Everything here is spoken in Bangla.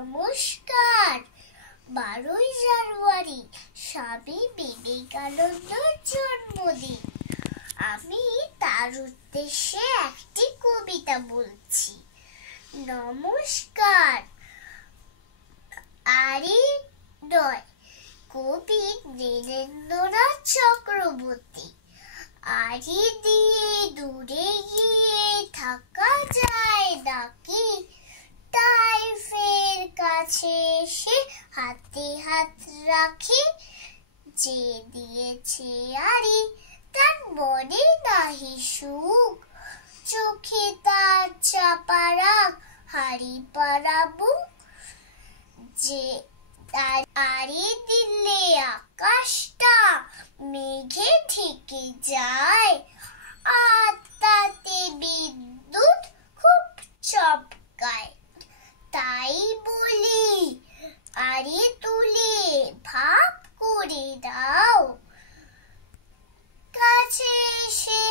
নমস্কার। 12ই জানুয়ারি স্বামী বিবেকানন্দের জন্মদিন। আমি তার উদ্দেশ্যে একটি কবিতা বলছি। নমস্কার। আরে নয়, কবি নীরেন্দ্রনাথ চক্রবর্তী। আরে দিয়ে দূরে গিয়ে থাকা যায় নাকি, তাই ফের কাছে এসে হাতে হাত রাখি। যে দিয়েছে আরি তার মনে নাহি সুখ, চোখে তার চাপা রাগ হারি পাড়া বুক। যে আরি দিলে আকাশটা মেঘে ঢেকে যায়, আর তাতে বিদ্যুৎ খুব চমকায়। তাই বলি আরে তুলে ভাব করে দাও, কাছে এসে